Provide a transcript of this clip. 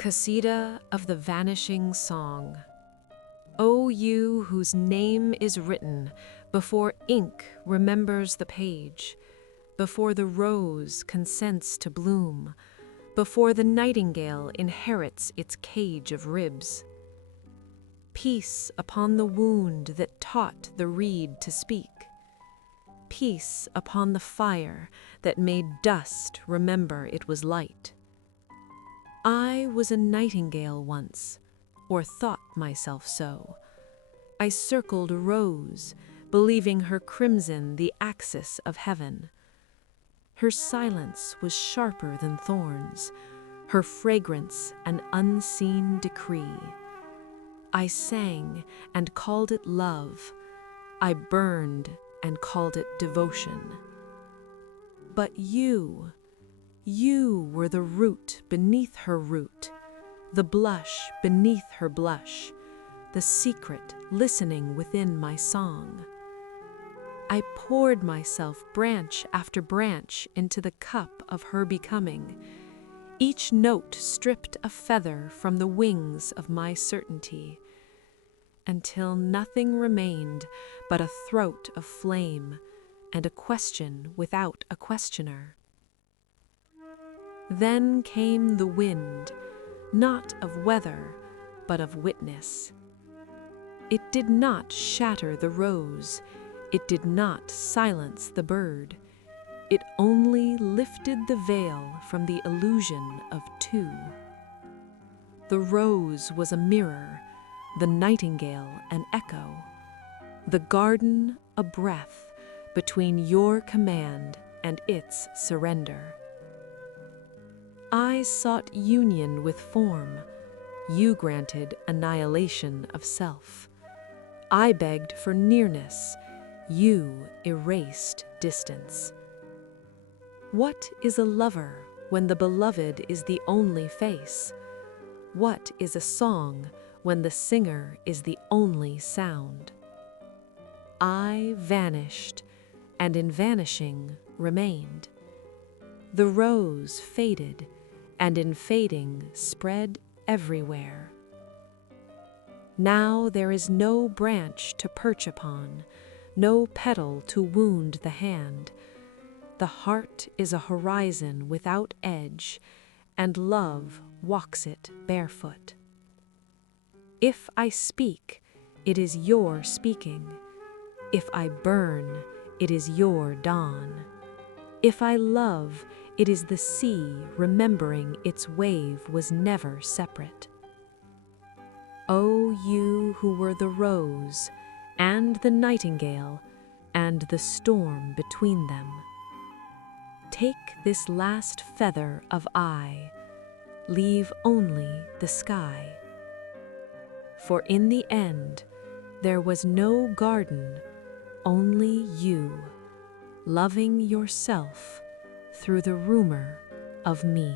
Qasida of the Vanishing Song. O you whose name is written before ink remembers the page, before the rose consents to bloom, before the nightingale inherits its cage of ribs. Peace upon the wound that taught the reed to speak. Peace upon the fire that made dust remember it was light. I was a nightingale once, or thought myself so. I circled a rose, believing her crimson the axis of heaven. Her silence was sharper than thorns, her fragrance an unseen decree. I sang and called it love. I burned and called it devotion. But you were the root beneath her root, the blush beneath her blush, the secret listening within my song. I poured myself branch after branch into the cup of her becoming. Each note stripped a feather from the wings of my certainty, until nothing remained but a throat of flame and a question without a questioner. Then came the wind, not of weather, but of witness. It did not shatter the rose, it did not silence the bird. It only lifted the veil from the illusion of two. The rose was a mirror, the nightingale an echo, the garden a breath between your command and its surrender. I sought union with form, you granted annihilation of self. I begged for nearness, you erased distance. What is a lover when the beloved is the only face? What is a song when the singer is the only sound? I vanished, and in vanishing remained. The rose faded, and in fading spread everywhere. Now there is no branch to perch upon, no petal to wound the hand. The heart is a horizon without edge, and love walks it barefoot. If I speak, it is your speaking. If I burn, it is your dawn. If I love, it is the sea remembering its wave was never separate. O you who were the rose, and the nightingale, and the storm between them, take this last feather of I, leave only the sky. For in the end, there was no garden, only you, loving yourself through the rumor of me.